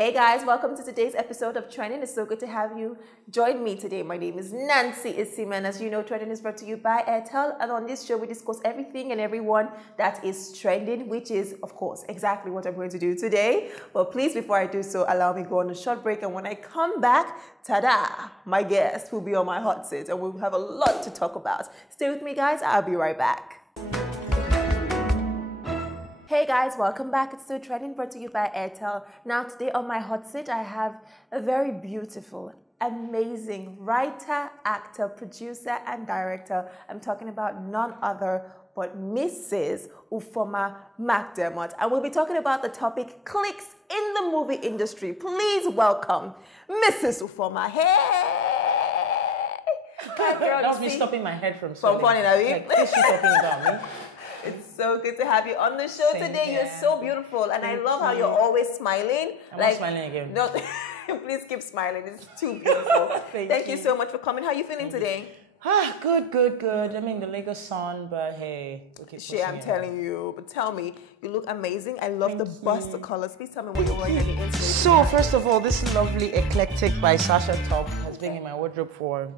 Hey guys, welcome to today's episode of Trending. It's so good to have you join me today. My name is Nancy Isima, and as you know, Trending is brought to you by Airtel. And on this show, we discuss everything and everyone that is trending, which is, of course, exactly what I'm going to do today. But please, before I do so, allow me to go on a short break. And when I come back, ta-da, my guest will be on my hot seat, and we'll have a lot to talk about. Stay with me, guys. I'll be right back. Hey guys, welcome back. It's still Trending, brought to you by Airtel. Now today on my hot seat, I have a very beautiful, amazing writer, actor, producer, and director. I'm talking about none other but Mrs. UFUOMA McDERMOTT. And we'll be talking about the topic clicks in the movie industry. Please welcome Mrs. UFUOMA. Hey! Hi, girl. That's me stopping my head from sweating. From funny, are you? Like, what is she talking about me? It's so good to have you on the show today. Here. You're so beautiful, and I love how you're always smiling. I'm not smiling again. No, please keep smiling. It's too beautiful. Thank you so much for coming. How are you feeling today? Good. I'm in the Lagos sun, but hey. Okay, I'm telling you. But tell me, you look amazing. I love the bust, the colors. Please tell me what you're wearing and the inspiration. So, first of all, this lovely Eclectic by Sasha top has been in my wardrobe for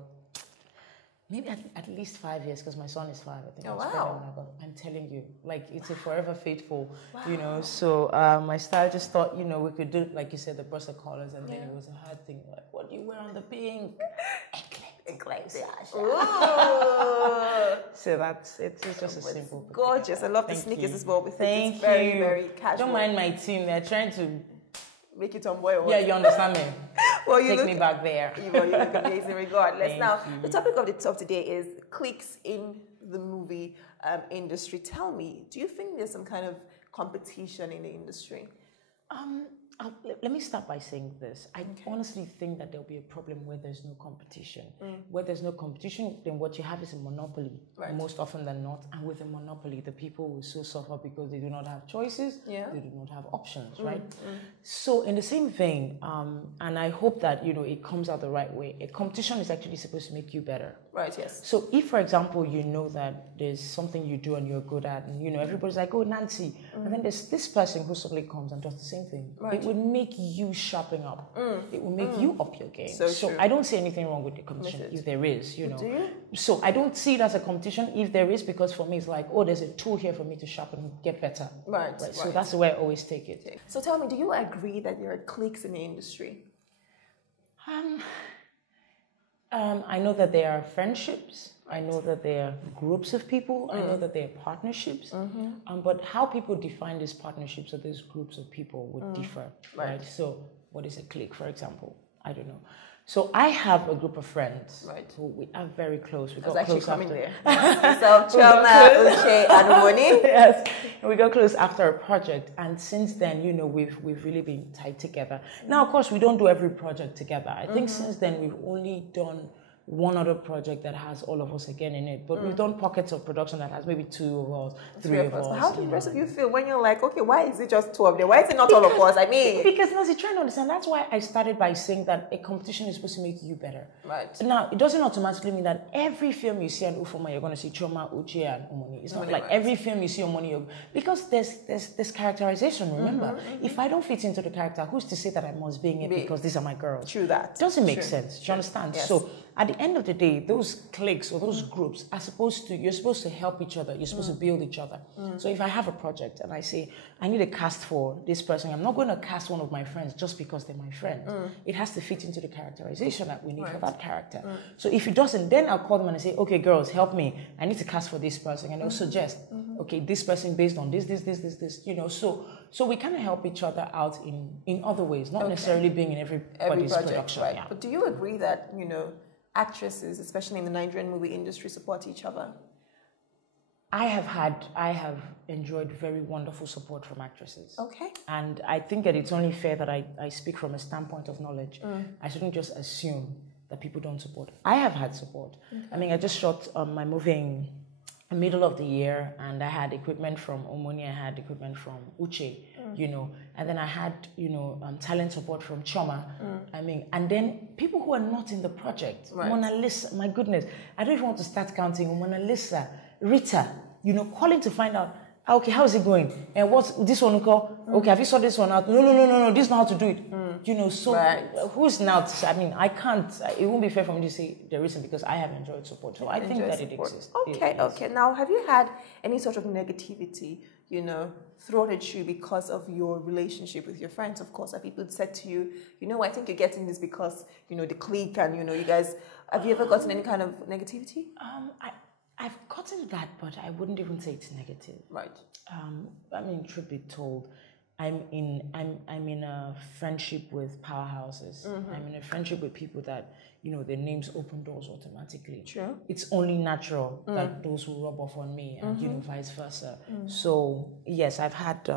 maybe at least 5 years, because my son is 5. I think. Oh, wow. I'm telling you, like, it's a forever faithful, you know. So my style just thought, you know, we could do, like you said, the burst of colors, and then it was a hard thing. Like, what do you wear on the pink? Eclectic. So that's it's just a simple. Gorgeous. I love the sneakers as well. Thank you. Very, very casual. Don't mind my team. They're trying to make it tomboy. Yeah, you understand me. Well, you Take me back there. You look amazing regardless. Now, the topic of the talk today is clicks in the movie industry. Tell me, do you think there's some kind of competition in the industry? Let me start by saying this. I honestly think that there'll be a problem where there's no competition. Where there's no competition, then what you have is a monopoly, most often than not. And with a monopoly, the people will so suffer because they do not have choices, they do not have options, right? So in the same vein, and I hope that, you know, it comes out the right way, a competition is actually supposed to make you better. Right, yes. So if, for example, you know that there's something you do and you're good at, and, you know, everybody's like, oh, Nancy, and then there's this person who suddenly comes and does the same thing. It would make you sharpen up. It will make you up your game. So I don't see anything wrong with the competition if there is, you know. Do you? So I don't see it as a competition if there is, because for me it's like, oh, there's a tool here for me to sharpen and get better. Right. So that's the way I always take it. So tell me, do you agree that there are cliques in the industry? I know that there are friendships. I know that there are groups of people. I know that there are partnerships. But how people define these partnerships or these groups of people would differ, right? So what is a clique, for example? I don't know. So I have a group of friends who we are very close. We got close after. So Choma, Uche, and Umoni. Yes, and we got close after a project, and since then, you know, we've really been tied together. Now, of course, we don't do every project together. I think since then we've only done one other project that has all of us again in it, but we've done pockets of production that has maybe 2 of us, 3 of us. How do the rest of you feel when you're like, okay, why is it just 2 of them? Why is it not all of us? I mean, because Nancy, trying to understand, that's why I started by saying that a competition is supposed to make you better. Right. Now, it doesn't automatically mean that every film you see on UFUOMA, you're going to see Choma, Uche, and Umoni. It's not like every film you see Umoni, because there's characterization. Remember, if I don't fit into the character, who's to say that I must be in it because these are my girls? True that. Doesn't make sense. Do you understand? Yes. So at the end of the day, those cliques or those groups are you're supposed to help each other. You're supposed to build each other. So if I have a project and I say, I need a cast for this person, I'm not going to cast one of my friends just because they're my friend. It has to fit into the characterization that we need for that character. So if it doesn't, then I'll call them and I say, okay, girls, help me. I need to cast for this person. And they'll suggest, okay, this person based on this, you know. So we kind of help each other out in other ways, not necessarily being in everybody's production. Right. Yeah. But do you agree that, you know, actresses, especially in the Nigerian movie industry, support each other? I have enjoyed very wonderful support from actresses. Okay. And I think that it's only fair that I speak from a standpoint of knowledge. I shouldn't just assume that people don't support. I have had support. I mean, I just shot my movie in the middle of the year, and I had equipment from Umoni, I had equipment from Uche, you know, and then I had, you know, talent support from Choma. I mean, and then people who are not in the project, Mona Lisa, my goodness, I don't even want to start counting. Mona Lisa, Rita, you know, calling to find out, okay, how is it going? And what's this one called? Okay, have you sorted this one out? No, this is not how to do it. You know, so who's now to say, I mean, I can't, it won't be fair for me to say there isn't, because I have enjoyed support. So I think that it exists. Okay. Now, have you had any sort of negativity, you know, thrown at you because of your relationship with your friends? Of course, have people said to you, you know, I think you're getting this because, you know, the clique and, you know, you guys, have you ever gotten any kind of negativity? I've gotten that, but I wouldn't even say it's negative. Right. I mean, truth be told, I'm in a friendship with powerhouses. I'm in a friendship with people that, you know, their names open doors automatically. True. It's only natural that those will rub off on me, and you know, vice versa. So yes, I've had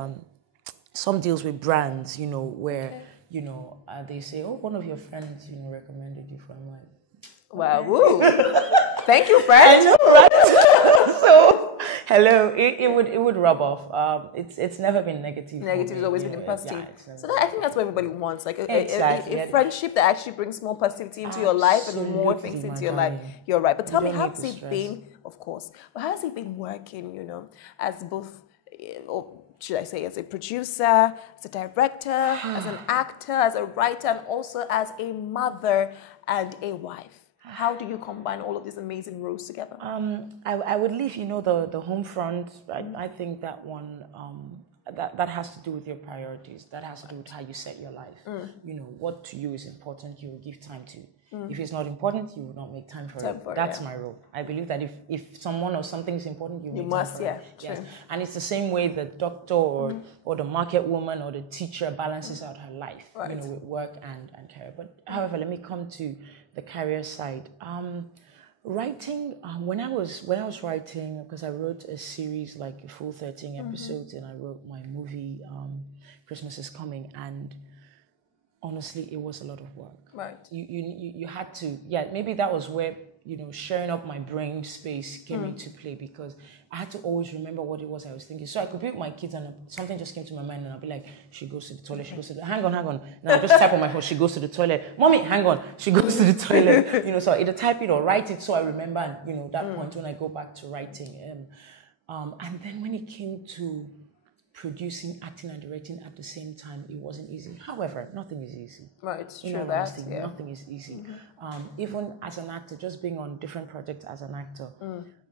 some deals with brands, you know, where you know they say, oh, one of your friends, you know, recommended you for. I'm like, wow, woo. Thank you, friend. I know, right? So, hello, it would rub off. It's never been negative. Negative has always been positive. Yeah, so I think that's what everybody wants, like exactly. a friendship that actually brings more positivity into your life and more things into your life. You're right. But tell me, how has it been? Of course, but how has it been working? You know, as both, or should I say, as a producer, as a director, as an actor, as a writer, and also as a mother and a wife? How do you combine all of these amazing roles together? I would leave, you know, the home front. I think that one, that has to do with your priorities. That has to do with how you set your life. You know, what to you is important, you will give time to. If it's not important, you will not make time for it. That's my role. I believe that if someone or something is important, you make time for it. Yes. And it's the same way the doctor or the market woman or the teacher balances out her life, you know, with work and career. But however, let me come to the career side. Writing, when I was writing, because I wrote a series, like a full 13 episodes, and I wrote my movie, Christmas is Coming, and honestly, it was a lot of work. Right. You had to, maybe that was where, you know, sharing up my brain space came into play, because I had to always remember what it was I was thinking. So I could be with my kids and something just came to my mind, and I'll be like, she goes to the toilet, she goes to the, hang on. Now I just type on my phone, she goes to the toilet. Mommy, hang on, she goes to the toilet. You know, so either type it or write it, so I remember, you know, that point when I go back to writing. And then when it came to producing, acting, and directing at the same time, it wasn't easy. However, nothing is easy. Right, it's true nothing is easy. Even as an actor, just being on different projects as an actor,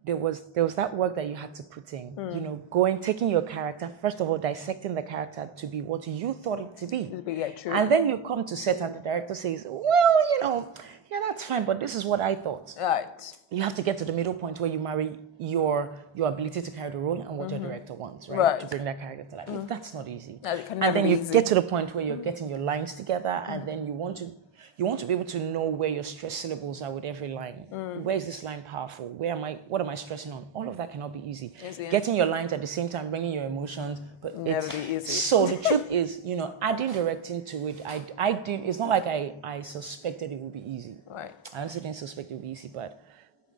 there was that work that you had to put in. You know, taking your character, first of all, dissecting the character to be what you thought it to be. True. And then you come to set and the director says, well, you know, yeah, that's fine, but this is what I thought. Right. You have to get to the middle point where you marry your ability to carry the role and what your director wants, right? To bring that character to life. That's not easy. And then you get to the point where you're getting your lines together, and then you want to be able to know where your stress syllables are with every line. Where is this line powerful? What am I stressing on? All of that cannot be easy. Getting your lines at the same time, bringing your emotions, but never be easy. So the truth is, you know, adding directing to it, I did. It's not like I suspected it would be easy. Right. I honestly didn't suspect it would be easy, but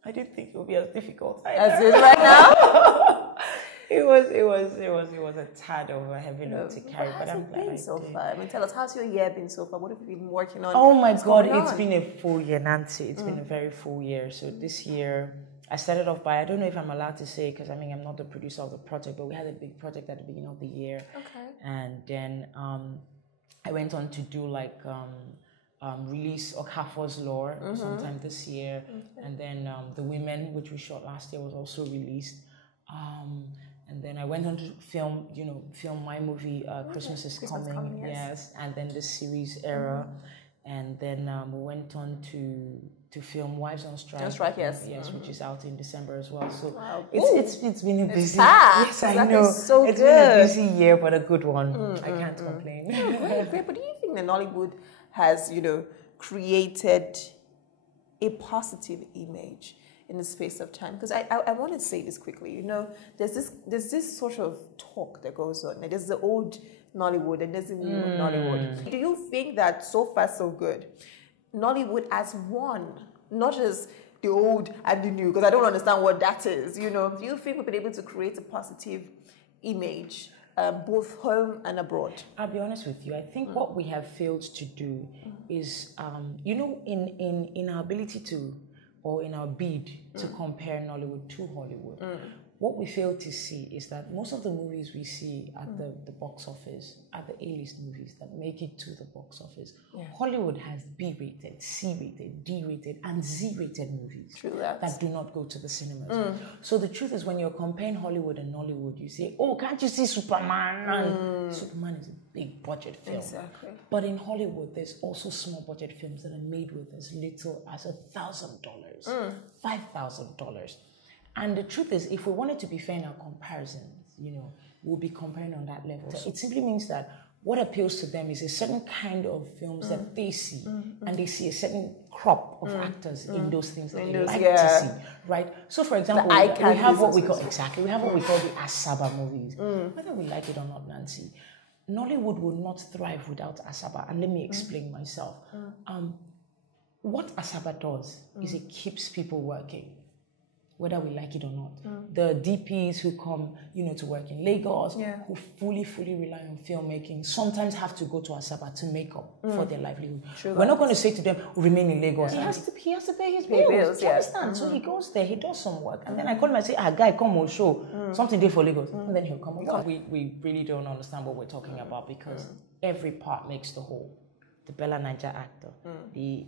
I didn't think it would be as difficult as it is right now. It was a tad of a heavy load to carry, but I'm glad been so far? I mean, tell us, how's your year been so far? What have you been working on? Oh my God, it's been a full year, Nancy. It's been a very full year. So this year, I started off by, I don't know if I'm allowed to say, because I mean, I'm not the producer of the project, but we had a big project at the beginning of the year. Okay. And then I went on to do like release Okafor's Lore sometime this year. And then The Women, which we shot last year, was also released. And then I went on to film my movie, Christmas is Coming, yes, and then the series Era, and then we went on to film Wives on Strike, yes, which is out in December as well. So it's been a busy, yes, I know, so it's been a busy year, but a good one. I can't complain. Great, but do you think that Nollywood has, you know, created a positive image in the space of time? Because I want to say this quickly. You know, there's this sort of talk that goes on. Like, there's the old Nollywood and there's the new Nollywood. Do you think that so far so good, Nollywood has won, not just the old and the new? Because I don't understand what that is. You know, do you think we've been able to create a positive image, both home and abroad? I'll be honest with you. I think what we have failed to do is, you know, in our ability to, or in our bid to compare Nollywood to Hollywood, what we fail to see is that most of the movies we see at the box office are the A-list movies that make it to the box office. Hollywood has B-rated, C-rated, D-rated, and Z-rated movies that do not go to the cinemas. So the truth is, when you're comparing Hollywood and Nollywood, you say, oh, can't you see Superman? And Superman is a big budget film. Exactly. But in Hollywood, there's also small budget films that are made with as little as $1,000, $5,000. And the truth is, if we wanted to be fair in our comparisons, we'll be comparing on that level. So it simply means that what appeals to them is a certain kind of films that they see, and they see a certain crop of actors in those things that they like to see, right? So, for example, we have what we call the Asaba movies. Whether we like it or not, Nancy, Nollywood will not thrive without Asaba. And let me explain myself. What Asaba does is it keeps people working, whether we like it or not. The DPs who come, to work in Lagos, who fully rely on filmmaking, sometimes have to go to Asaba to make up for their livelihood. We're not going to say to them, remain in Lagos. He has to pay his bills. You understand? So he goes there, he does some work, and then I call him and say, guy, come on, show something there for Lagos. And then he'll come on. We really don't understand what we're talking about, because every part makes the whole. The Bella Niger actor, the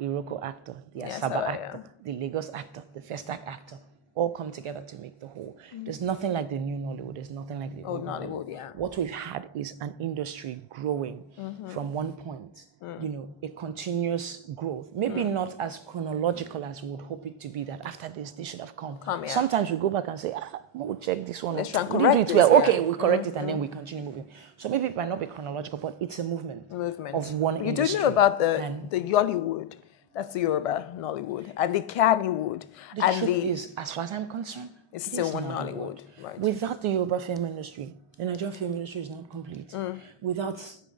Iroko actor, the Asaba actor, the Lagos actor, the Festac actor, all come together to make the whole. There's nothing like the new Nollywood. There's nothing like the old Nollywood. What we've had is an industry growing from one point, a continuous growth. Maybe not as chronological as we would hope it to be, that after this should have come. Sometimes we go back and say, we'll check this one. Let's try and correct it. Okay, we correct it, and then we continue moving. So maybe it might not be chronological, but it's a movement. Of one industry. You do know about the Yollywood. That's the Yoruba Nollywood, and the Kannywood. The truth is, as far as I'm concerned, it's still one Nollywood. Right. Without the Yoruba film industry, the Nigerian film industry is not complete.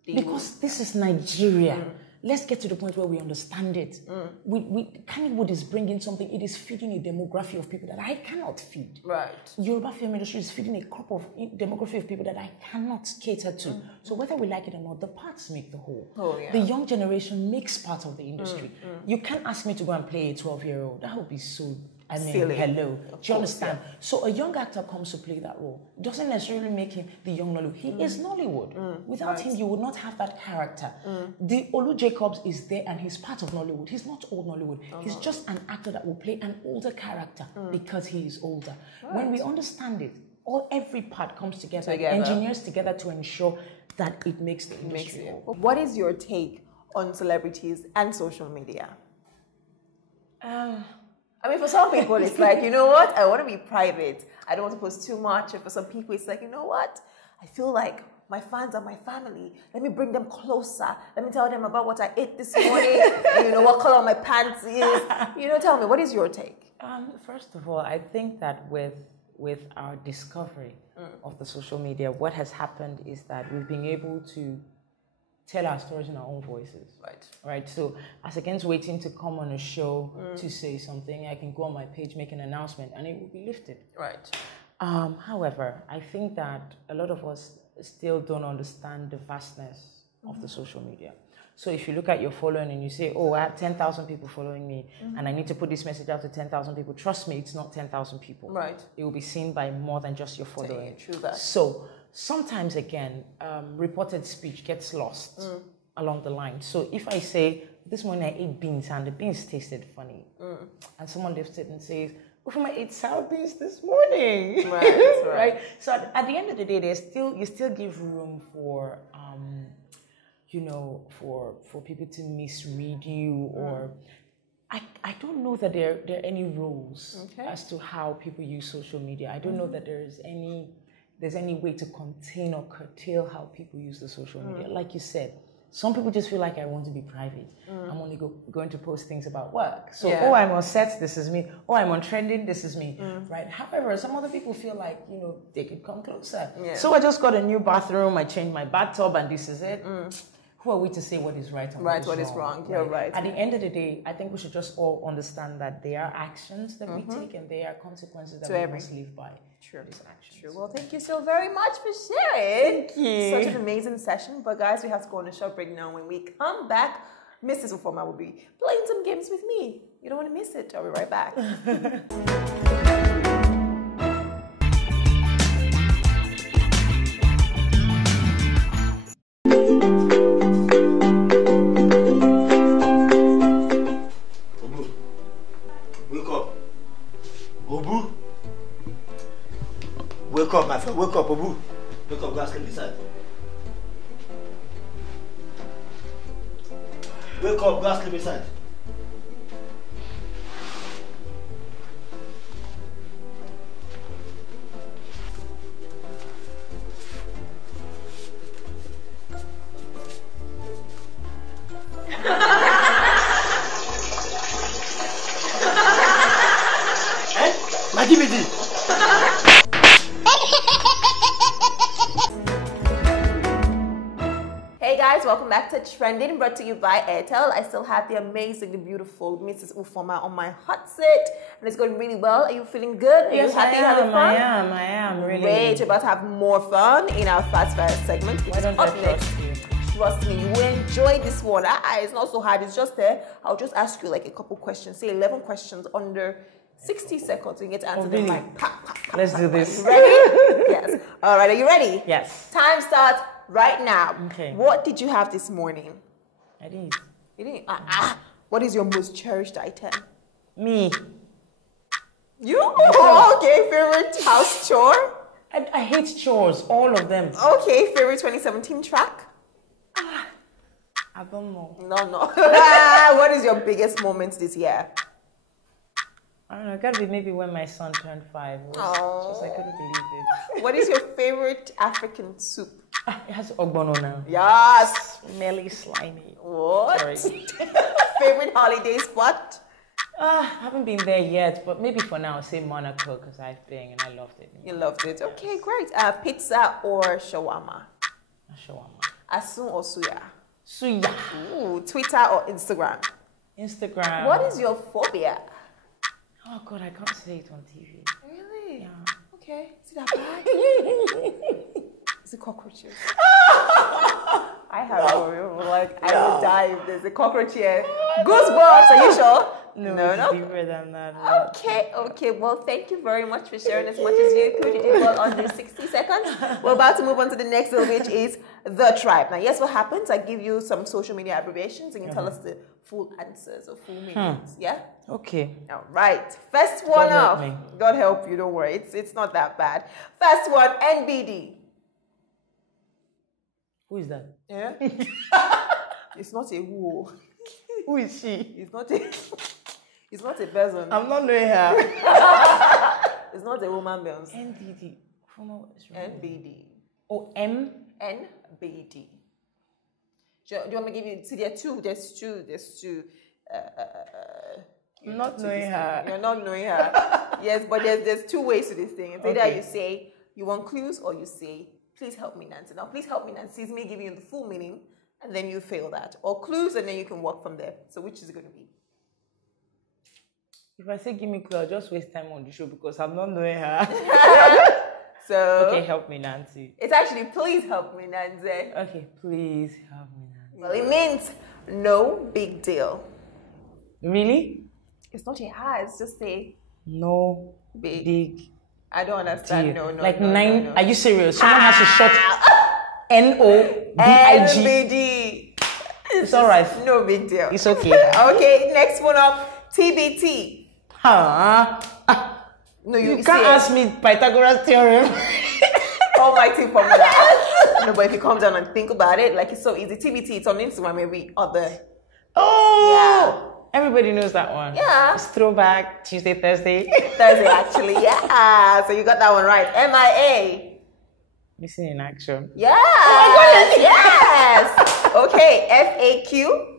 Because this is Nigeria. Let's get to the point where we understand it. Kannywood is bringing something. It is feeding a demography of people that I cannot feed. Right. Yoruba film industry is feeding a crop of demography of people that I cannot cater to. So whether we like it or not, the parts make the whole. The young generation makes part of the industry. You can't ask me to go and play a 12-year-old. That would be so... Silly. Hello. Do you understand? So a young actor comes to play that role. It doesn't necessarily make him the young Nollywood. He is Nollywood. Without him, you would not have that character. The Olu Jacobs is there and he's part of Nollywood. He's not old Nollywood. He's just an actor that will play an older character because he is older. When we understand it, every part comes together. Engineers together to ensure that it makes the industry. What is your take on celebrities and social media? I mean, for some people, it's like, you know what? I want to be private. I don't want to post too much. And for some people, it's like, you know what? I feel like my fans are my family. Let me bring them closer. Let me tell them about what I ate this morning. And, what color my pants is. Tell me, what is your take? First of all, I think that with our discovery of the social media, what has happened is that we've been able to tell our stories in our own voices. Right. So as against waiting to come on a show to say something, I can go on my page, make an announcement, and it will be lifted. Right. However, I think that a lot of us still don't understand the vastness of the social media. So if you look at your following and you say, oh, I have 10,000 people following me and I need to put this message out to 10,000 people, trust me, it's not 10,000 people. Right. It will be seen by more than just your following. True that. So sometimes, again, reported speech gets lost along the line. So if I say, this morning I ate beans and the beans tasted funny, and someone lifts it and says, I ate sour beans this morning. Right. So at the end of the day, you still give room for, for people to misread you, or I don't know that there are any rules as to how people use social media. I don't know that there's any way to contain or curtail how people use the social media. Like you said, some people just feel like I want to be private. I'm only going to post things about work. So, I'm on sets, this is me. I'm on trending, this is me. Right? However, some other people feel like, they could come closer. So I just got a new bathroom, I changed my bathtub, and this is it. Who are we to say what is right and what is wrong? You're right. At the end of the day, I think we should just all understand that there are actions that we take and there are consequences that we must live by. True. Well, thank you so very much for sharing. Thank you. Such an amazing session. But guys, we have to go on a short break now. When we come back, Mrs. UFUOMA will be playing some games with me. You don't want to miss it. I'll be right back. up, Obu. Wake up, go and sleep inside. Wake up, go and sleep inside. My DVD. Hey guys, welcome back to Trending, brought to you by Airtel. I still have the amazingly beautiful Mrs. UFUOMA on my hot seat, and it's going really well. Are you feeling good? Are you happy having fun? I am really. Great, we're about to have more fun in our Fast Fire segment. Why don't I trust you? Trust me, you will enjoy this one. It's not so hard, it's just there. I'll just ask you like a couple questions, say 11 questions under 60 seconds. You get to answer them like pop, pop, pop. Let's do this. Ready? Yes. All right, are you ready? Yes. Time starts right now. Okay. What did you have this morning? I did. You didn't? What is your most cherished item? Me. You? Oh, okay, favorite house chore? I hate chores, all of them. Okay, favorite 2017 track? I don't know. No. What is your biggest moment this year? I don't know. It gotta be maybe when my son turned 5. Just I couldn't believe it. What is your favorite African soup? It has ogbono now. Yes. Smelly, slimy. What? Sorry. Favorite holiday spot? I haven't been there yet, but maybe for now, say Monaco because I've been and I loved it. You loved it. Okay, great. Pizza or shawarma? Shawarma. Asun or suya? Suya. Ooh, Twitter or Instagram? Instagram. What is your phobia? Oh God, I can't say it on TV. Really? Yeah. Okay. Is it that bad? Is it cockroaches? I have a like I would die if there's a cockroach here. Goosebumps, are you sure? No, deeper than that. Okay. Well, thank you very much for sharing as much as you could. You did well under 60 seconds. We're about to move on to the next one, which is the tribe. Now, yes, what happens? I give you some social media abbreviations and you tell us the full answers or full meanings. Yeah? Okay. All right. First one off. God help you, don't worry. It's not that bad. First one, NBD. Who is that? Yeah? It's not a who. Who is she? It's not a person. I'm not knowing her. It's not a woman beings. NBD. NBD. Oh, M? NBD. Do you want me to give you? See, there's two. I'm not knowing her. You're not knowing her. Yes, but there's two ways to this thing. It's either you say you want clues or you say, please help me, Nancy. Now, please help me, Nancy is me giving you the full meaning, and then you fail that. Or clues, and then you can work from there. So which is it going to be? If I say give me clue, I'll just waste time on the show because I'm not knowing her. So okay, help me, Nancy. It's actually please help me, Nancy. Okay, please help me, Nancy. Well, it means no big deal. Really? It's not a it's just a no big I don't understand. deal. No. Like 9. No. Are you serious? Someone has to short NOBIG. It's all right. No big deal. It's okay. Okay, next one up. TBT. No, you can't ask me Pythagoras theorem. Almighty formula. No, but if you come down and think about it, like it's so easy. TBT, it's on Instagram every other. Oh, yeah. Everybody knows that one. Yeah. It's throwback Tuesday, Thursday. Thursday, actually. Yeah. So you got that one right. MIA. Missing in action. Yeah. Oh my goodness. Yes. Okay. FAQ.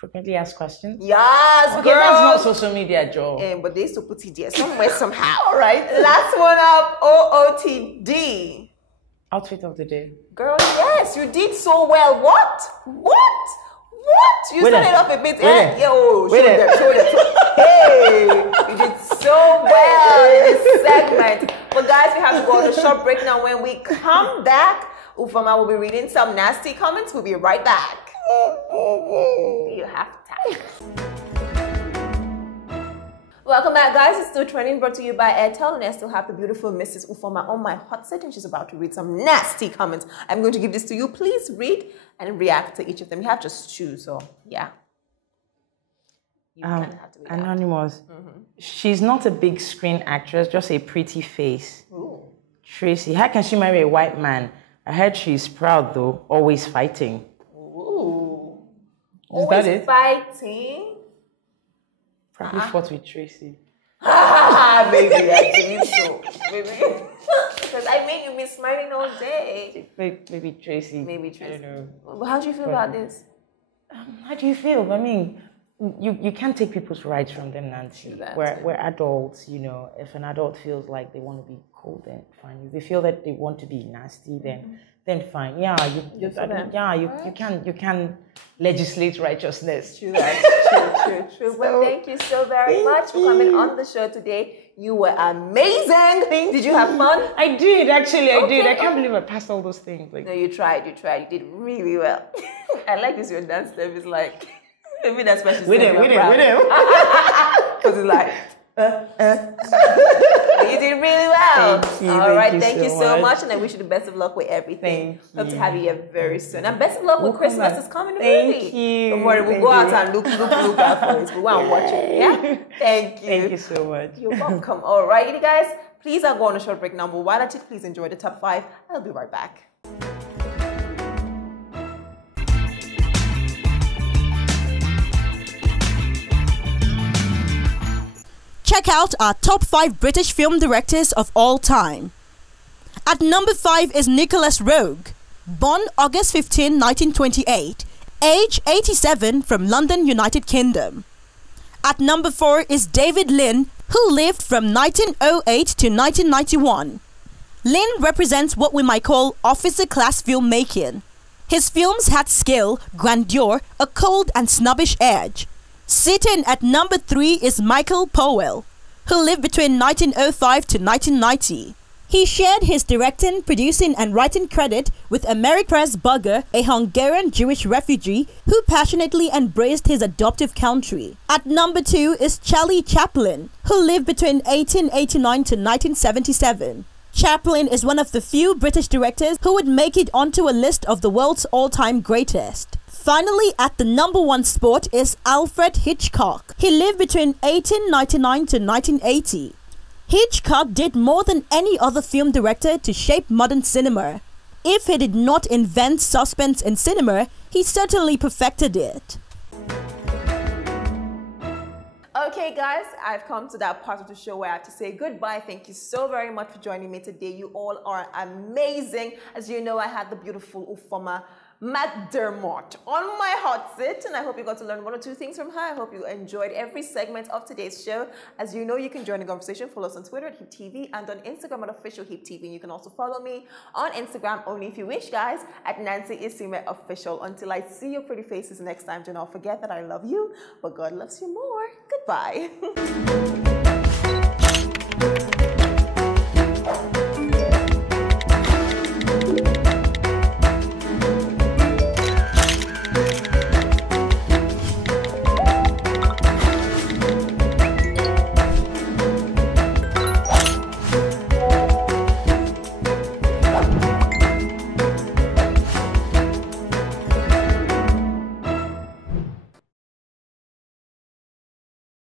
Frequently asked questions. Yes, okay, girl. That's not social media, Joe. But they used to put it there somewhere, somehow. All right. Last one up. OOTD. Outfit of the day. Girl, yes, you did so well. What? You started off a bit. Show them. Hey, you did so well in this segment. But guys, we have to go on a short break now. When we come back, UFUOMA will be reading some nasty comments. We'll be right back. You have time. Welcome back, guys. It's still trending, brought to you by Airtel, and I still have the beautiful Mrs. UFUOMA on my hot seat, and she's about to read some nasty comments. I'm going to give this to you. Please read and react to each of them. You have just two, so yeah. You kind of have to read Anonymous. She's not a big screen actress, just a pretty face. Ooh. Tracy, how can she marry a white man? I heard she's proud though, always fighting. Ooh. Is that it? Fighting? Probably fought with Tracy. Maybe I think so. Maybe. Because I made you be smiling all day. Maybe Tracy. Maybe Tracy. I don't know. How do you feel about this? How do you feel? I mean, you can't take people's rights from them, Nancy. We're adults, you know. If an adult feels like they want to be cool, then fine. If they feel that they want to be nasty, then fine. Yeah, you can legislate righteousness. True. Well, thank you so very much for coming on the show today. You were amazing. Did you have fun? I did, actually. I did. I can't believe I passed all those things. No, you tried. You did really well. I like this. Your dance step is like, maybe that's why she's with him. Because it's like, You did really well. Thank you so much. And I wish you the best of luck with everything. Hope to have you here very soon. And best of luck with Christmas. It's coming to movie. You. Don't worry, we'll go out and look out for it. We'll go and watch it. Yeah? Thank you. Thank you so much. You're welcome. All right, you guys. Please, I'll go on a short break now. But while I please enjoy the top 5. I'll be right back. Check out our top 5 British film directors of all time. At number 5 is Nicholas Roeg, born August 15, 1928, age 87, from London, United Kingdom. At number 4 is David Lean, who lived from 1908 to 1991. Lean represents what we might call officer-class filmmaking. His films had skill, grandeur, a cold and snobbish edge. Sitting at number 3 is Michael Powell, who lived between 1905 to 1990. He shared his directing, producing and writing credit with Ameripress Bugger, a Hungarian Jewish refugee who passionately embraced his adoptive country. At number 2 is Charlie Chaplin, who lived between 1889 to 1977. Chaplin is one of the few British directors who would make it onto a list of the world's all-time greatest. Finally, at the number 1 spot is Alfred Hitchcock. He lived between 1899 to 1980. Hitchcock did more than any other film director to shape modern cinema. If he did not invent suspense in cinema, he certainly perfected it. Okay guys, I've come to that part of the show where I have to say goodbye. Thank you so very much for joining me today. You all are amazing. As you know, I had the beautiful UFUOMA McDERMOTT on my hot seat, and I hope you got to learn 1 or 2 things from her. I hope you enjoyed every segment of today's show. As you know, you can join the conversation. Follow us on Twitter at HipTv and on Instagram at official HipTv. And you can also follow me on Instagram, only if you wish, guys, at Nancy Isime Official. Until I see your pretty faces next time, do not forget that I love you, but God loves you more. Goodbye.